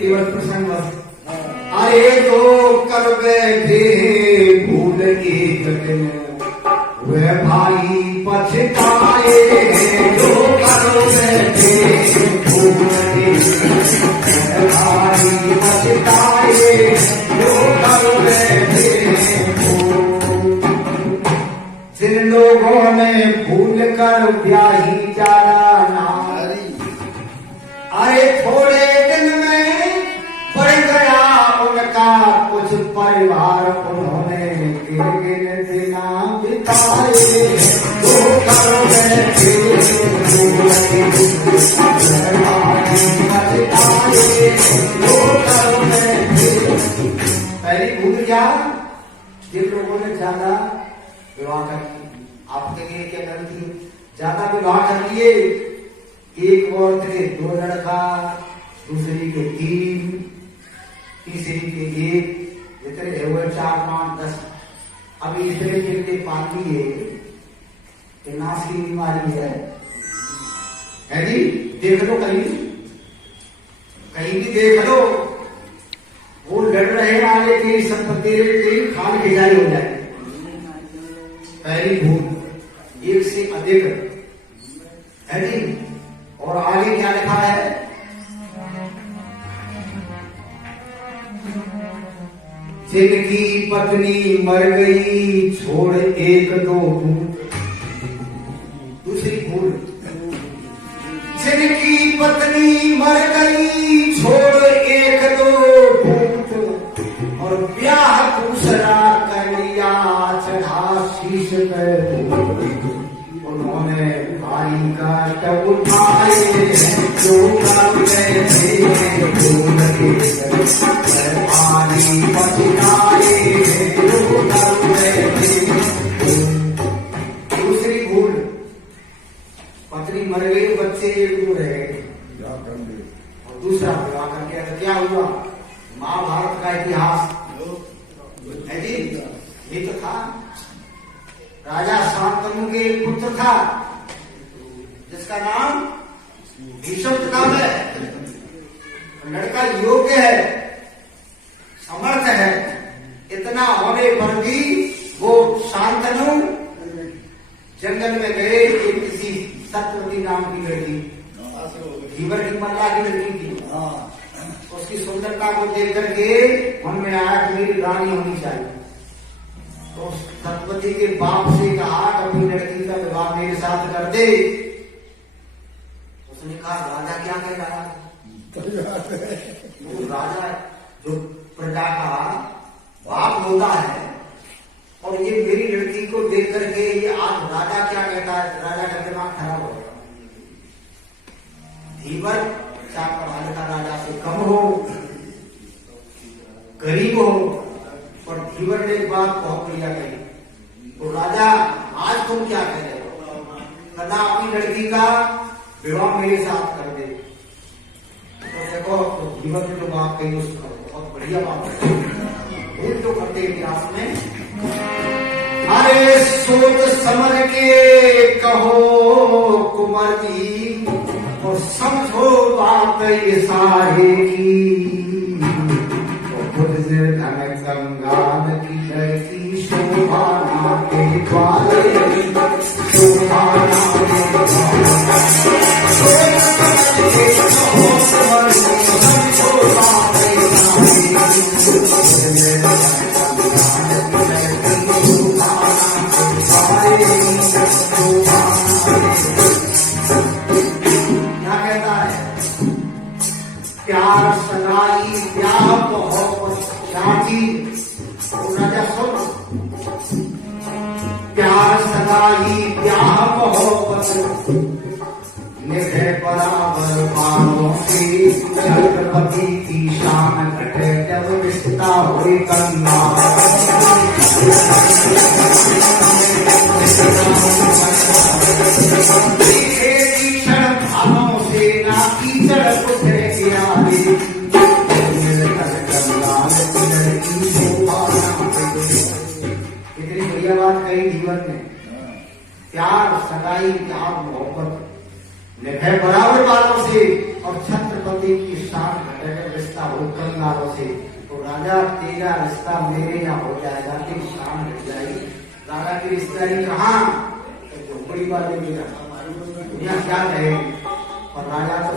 केवल प्रसंग बस। अरे जो कर बैठे भूल एक दिन वे भाई पछताए, जो कर बैठे भूल एक दिन भाई पछताए, जो कर बैठे जिन लोगों ने भूल कर ब्याही जाना ना, अरे थोड़े दिन में बढ़ गया उनका कुछ परिवार, उन्होंने गिन दिना बिताए, जो कर बैठे भूल पछताए, जो कर बैठे। पहली भूल क्या, जिन लोगों ने ज्यादा विवाह कर लिए, आप कहेंगे क्या गलती, ज्यादा विवाह कर लिए, एक औरत के 2 लड़का, दूसरी के 3, तीसरी के 1, जितने हुए 4, 5, 10। अभी इतने के लिए पाती है कि नाश की बीमारी है जी। देख लो कहीं भी देख लो, वो लड़ रहे आगे तेरी संपत्ति तेरी खान भिजाई हो जाए। पहली भूल एक से अधिक है जी। और आगे क्या लिखा है, जिनकी पत्नी मर गई छोड़ 1-2 दूत। दूसरी भूल, जिनकी पत्नी मर गई छोड़ 1-2 दूत, और ब्याह दूसरा कर लिया चढ़ा शीश पे, उन्होंने भाई का टब उठाए, जो कर बैठे भूल पानी पछताए, जो कर बैठे। दूसरी भूल, पत्नी मर गई, बच्चे 1-2 रह गए, और दूसरा विवाह कर दिया तो क्या हुआ, महाभारत का इतिहास है जी। ये तो था राजा शांतनु के पुत्र था, जिसका नाम भीष्म नाम है। लड़का योग्य है, समर्थ है, इतना होने पर भी वो शांतनु जंगल में गए, एक किसी सत्यवती नाम की लड़की, धीवर की मल्ला की लड़की थी। उसकी सुंदरता को देख करके मन में आया कि मेरी रानी होनी चाहिए। तो सत्यवती के बाप से कहा अपनी लड़की का विवाह मेरे साथ कर दे। उसने कहा राजा क्या कह रहा है, वो राजा जो प्रजा का बाप होता है, और ये मेरी लड़की को देख करके ये आज राजा क्या कहता है, राजा का दिमाग खराब हो गया। धीवर चाहे पढ़ा लिखा राजा से कम हो, गरीब हो, और धीवर ने एक बात बहुत बढ़िया कही। तो राजा आज तुम क्या कह रहे हो, कदा अपनी लड़की का विवाह मेरे साथ कर दे। तो देखो तो धीवर ने जो बात कही उसको बहुत बढ़िया बात है, भूल तो करते इतिहास में। अरे सोच समझ के कहो कुंवर जी, और समझो बात ये सारे की, धन कंगाल की लड़की शोभाना के द्वारे, शोभाना क्या कहता है, प्यार सगाई प्यार मोहब्बत शादी, राजा सुन, प्यार सगाई प्यार मोहब्बत निभे बराबर बालों से, छत्रपति की शान घटे जब रिश्ता हुई कन्या। भालों से ना कीचड़ उठे किनारे, कितनी बढ़िया बात कही जीवन में। प्यार सगाई प्यार मोहब्बत निभे बराबर बालों से, और छत्रपति की शान घटे जब रिश्ता हो कंगालों से। तो राजा तेरा रिश्ता मेरे यहाँ हो जाएगा, तेरी शान मिल जाएगी। राजा की रिश्तेदारी कहाँ, झोपड़ी वाले दुनिया क्या कहेगी। और राजा तो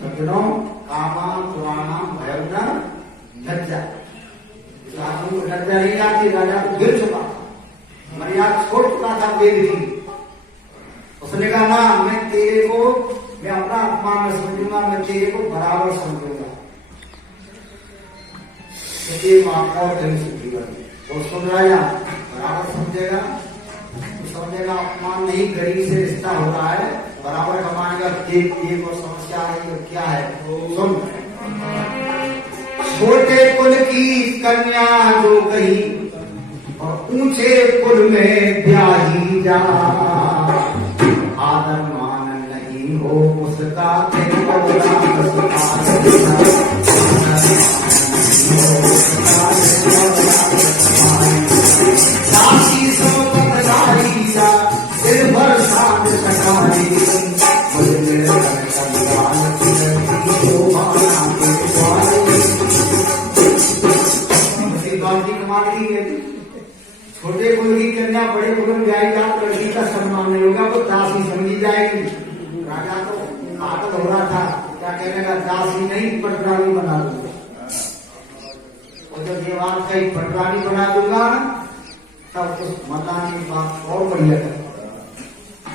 सज्जनों कामा पुराना भयवना लज्जा, को लज्जा नहीं आती। राजा को गिर चुका था, मर्यादा छोड़ चुका था वेद की। उसने कहा ना मैं तेरे को, मैं अपना अपमान न समझूंगा, मैं तेरे को बराबर समझूंगा। और वो सुन राजा बराबर समझेगा, समझेगा अपमान नहीं, गरीब से रिश्ता हो रहा है, बराबर कमाएगा। एक और समस्या है, तो क्या है सुन। छोटे कुल की कन्या जो कही और ऊंचे कुल में ब्याही जा, आदर मान नहीं हो उसका छोटे कुल की कन्या बड़े कुल में जाएगी, लड़की का सम्मान नहीं होगा, तो दासी समझी जाएगी। राजा तो आकल हो रहा था, क्या कहने का, दासी नहीं पटरानी बना दूंगा। और जब ये बात कही पटरानी बना दूंगा, तब उस मतानी की बात और बढ़िया है।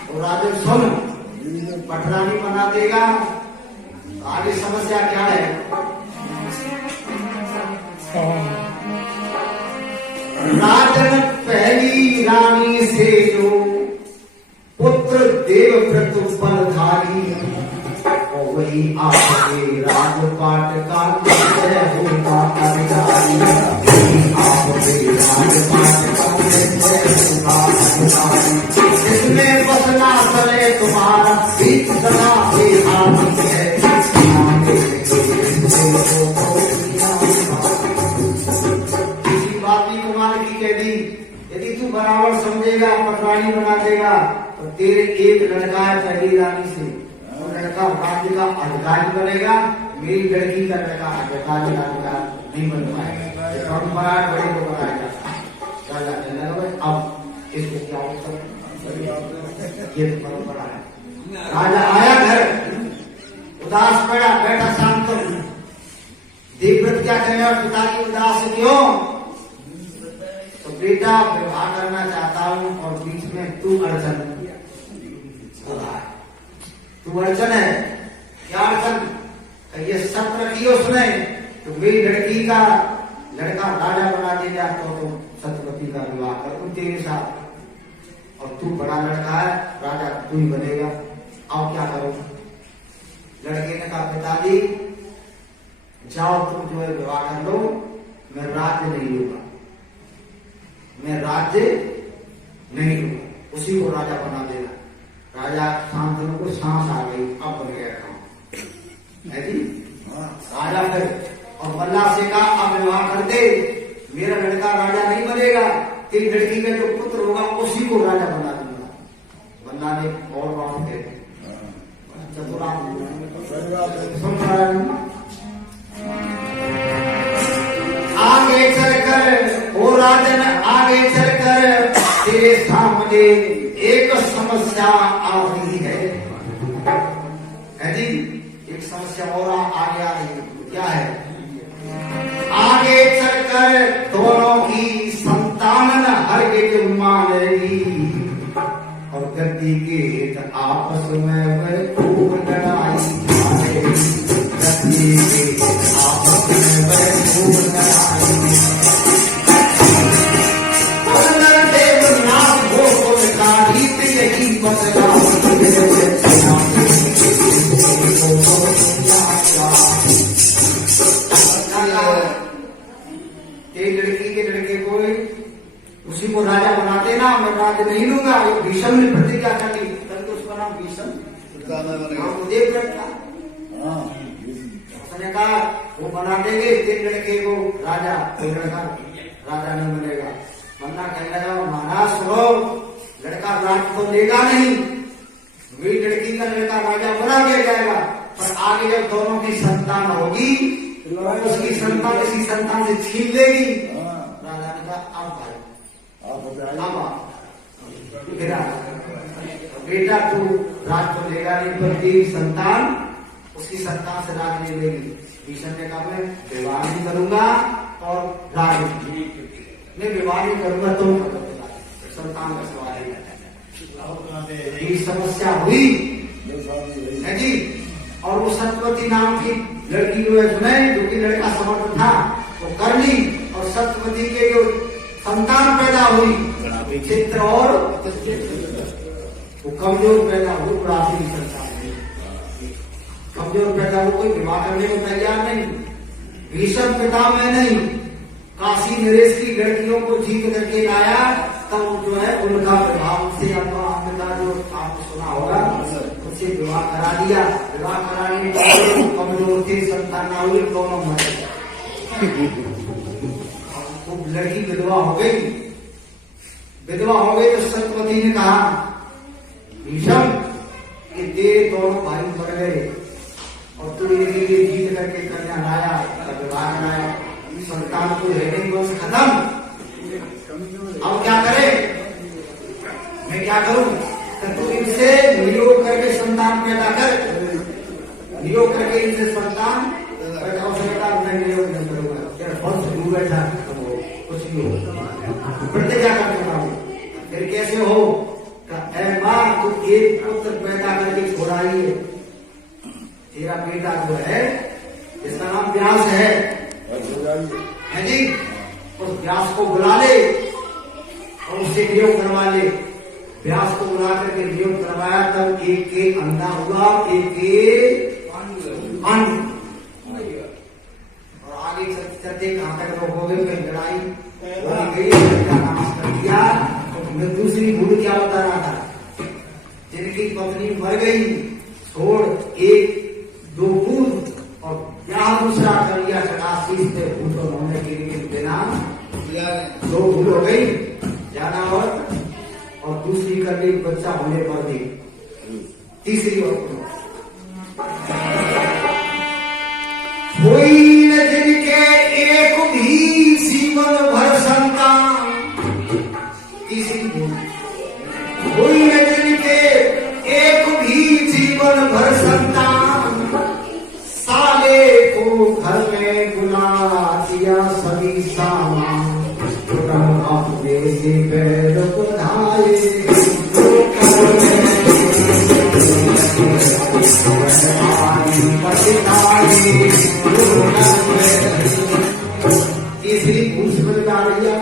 तो राजा सुन, पटरानी बना देगा, आगे समस्या क्या है। राजन पहली रानी से जो पुत्र देवव्रत बलधारी, और वही आपके राजपाट का निश्चय होगा अधिकारी। आपके राजपाट का निश्चय होगा अधिकारी, जिसमें बसना चले तुम्हारा बीच सदा से हाथी है। यदि तू बराबर समझेगा, पटरानी बना देगा, तो तेरे एक लड़का है पहली रानी से, वो लड़का राज्य का अधिकारी बनेगा, मेरी लड़की का लड़का अधिकारी नहीं बन पाएगा। परंपरा बड़े को बनाएगा। अब इसको क्या उत्तर, ये तो परंपरा है। राजा आया घर, उदास पड़ा, बैठा शांत। देवव्रत क्या कहना, पिताजी उदास क्यों। तो बेटा विवाह करना चाहता हूं और बीच में तू अड़चन, तू अड़चन है। क्या अड़चन, ये शर्त रखी उसने, तो मेरी लड़की का लड़का राजा बना देगा, तो सत्यवती का विवाह करूं तेरे साथ, और तू बड़ा लड़का है, राजा तू ही बनेगा। अब क्या करूं। लड़के ने कहा पिताजी जाओ तुम जो है विवाह कर लो, मैं राज्य नहीं लूंगा, मैं राज्य नहीं लूंगा, उसी को राजा बना देना। राजा शांतनु को सांस आ गई, अब बन गया काम है जी। राजा फिर और बल्ला से कहा अब विवाह कर दे, मेरा लड़का राजा नहीं बनेगा, तेरी लड़की का जो पुत्र होगा उसी को राजा बना दूंगा। बल्ला ने और बात कह चतुरा आगे चलकर, ओ राजन आगे चलकर तेरे सामने एक समस्या आ रही है जी। एक समस्या और आगे आ रही है, क्या है। आगे चलकर दोनों की संतान हरगिज मानेगी, और गद्दी के आपस में वह खूब लड़ाई मानेगी। गद्दी के आपस में वह खूब लड़ाई, देवनाथ गोकुल का रीत यही बदला। लड़की के लड़के को उसी को राजा बनाते ना, मैं राज्य नहीं लूंगा। भीषम ने प्रतिज्ञा कर ली, तो उसका नाम भीषम देवव्रत था। उसने कहा वो बना देंगे तीन लड़के को राजा, कोई लड़का राजा नहीं बनेगा। वरना कहने लगा महाराज सुनो, लड़का राज तो लेगा नहीं, मेरी लड़की का लड़का राजा बना दिया जाएगा, पर आगे जब दोनों की संतान होगी उसकी संतान इसी संतान से छीन लेगी। राजा ने कहा अब भाई अब आप फिर बेटा तू राज तो लेगा नहीं, पर तेरी संतान उसकी संतान से राज नहीं लेगी। भीष्म ने कहा मैं विवाह नहीं करूंगा और राज मैं विवाह नहीं करूंगा, तो संतान का सवाल है। ये समस्या हुई है जी। और वो सत्यवती नाम की लड़की जो है सुने, जो कि लड़का समर्थ था वो कर ली, और सत्यवती के जो संतान पैदा हुई चित्र और वो कमजोर पैदा हुई, बुढ़ापे की संतान कमजोर पैदा हो, कोई विवाह करने को तैयार नहीं। भीष्म पिता में नहीं, काशी नरेश की लड़कियों को जीत करके लाया, तब जो है उनका विवाह से अम्बिका जो आपने सुना होगा उससे विवाह करा दिया। विवाह कराने के बाद कमजोर थे, संतान ना हुई, दोनों मरे। वो लड़की विधवा हो गई। विधवा हो गई तो सत्यवती ने कहा भीष्म कि तेरे दोनों भाई मर गए और तू इनके लिए जीत करके कन्या लाया, विवाह कराया, संतान को है नहीं, वंश खत्म। अब क्या करे, मैं क्या करूं? तो तू इनसे नियोग करके संतान पैदा कर, नियोग करके इनसे संतान पैदा हो सकेगा। मैं नियोग नहीं करूंगा, बहुत से दूर बैठा कुछ नहीं हो, प्रतिज्ञा कर चुका हूं। फिर कैसे हो? मां तू एक पुत्र पैदा करके छोड़ाई है, तेरा बेटा जो है जिसका नाम व्यास है जी, उस व्यास को बुला ले और उससे नियोग करवा ले। व्यास को बुला करके नियोग करवाया, तब एक एक अंडा हुआ, एक एक अंड। और आगे चलते चलते कहां तक लोग हो गए, कहीं लड़ाई हो गई, नाश कर दिया। तो दूसरी भूल क्या बता रहा था, जिनकी पत्नी मर गई छोड़ एक दो भूत और ब्याह दूसरा कर लिया, 87 से भूत होने के लिए बिना दो भूल हो गई ज्यादा, और दूसरी कर ली बच्चा होने पर भी। तीसरी कोई न जिनके एक भी जीवन भर संतान, तीसरी भूल, कोई न जिनके एक भी जीवन भर संतान, साले को घर में बुला दिया सभी सामान, अपने से पैर बढ़ाए, तीसरी भूल समझ में आ रही है।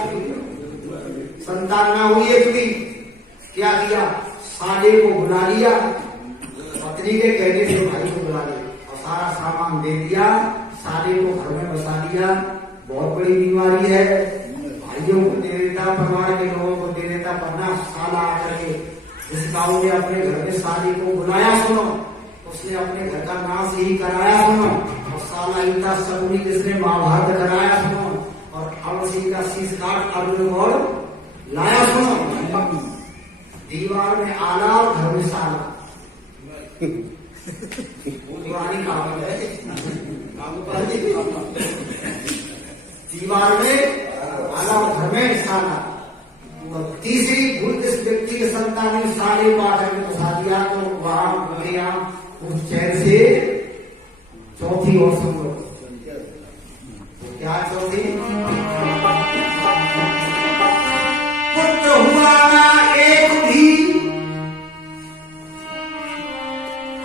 संतान ना हुई है तुम्हें, क्या किया? साले को बुला लिया, पत्नी के कहने से भाई को बुला लिया और सारा सामान दे दिया, साले को घर में बसा दिया। बहुत बड़ी बीमारी है, भाइयों को दे देता, परिवार के लोगों को दे देता, वरना साला आकर के जिस गाँव ने अपने घर में साले को बुलाया, सुनो उसने अपने घर का नाश यही कराया, सुनो। और साला इतना सगुनी जिसने महाभारत कराया, सुनो। और अवसी का शीश काट अर्जुन और लाया, सुनो। दीवार में आला और घर में साला, पुरानी कहावत है। दीवार में आला और घर में साला। और तीसरी भूल जिस व्यक्ति के संतान ने साले पाकर में फंसा दिया, तो वहां उस चैन से चौथी और सुनो, क्या चौथी? पुत्र हुआ ना एक भी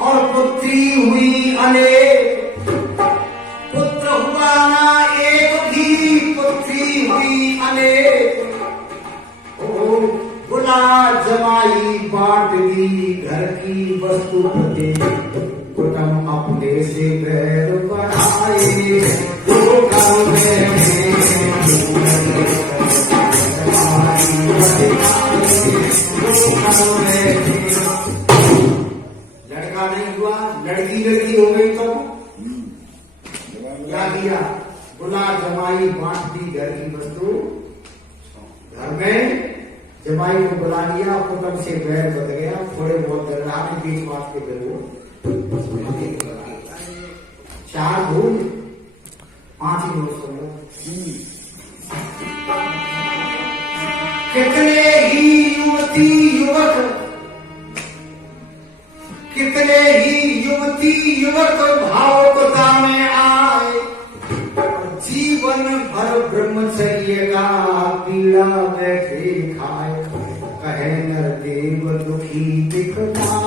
और पुत्री हुई अनेक, पुत्र हुआ ना एक भी, पुत्री हुई अनेक। ओ बुला जमाई बांट दी घर की वस्तु प्रत्येक, कुटुंब अपने से बैर बढ़ाए, लड़का नहीं हुआ, लड़की हो गई, तो क्या किया? बुला जमाई बांट दी घर की वस्तु, घर में जमाई को बुला लिया, कुटुंब से बैर बद गया, थोड़े बहुत दर्रा में बीच बात के फिर वो 4 भूल। 5 ही दोस्त हो लोग। कितने ही युवती युवक, कितने ही युवती युवक भावुकता में आए, जीवन भर ब्रह्मचर्य का पीड़ा बैठे खाए, कहे नर देव दुखी दिखता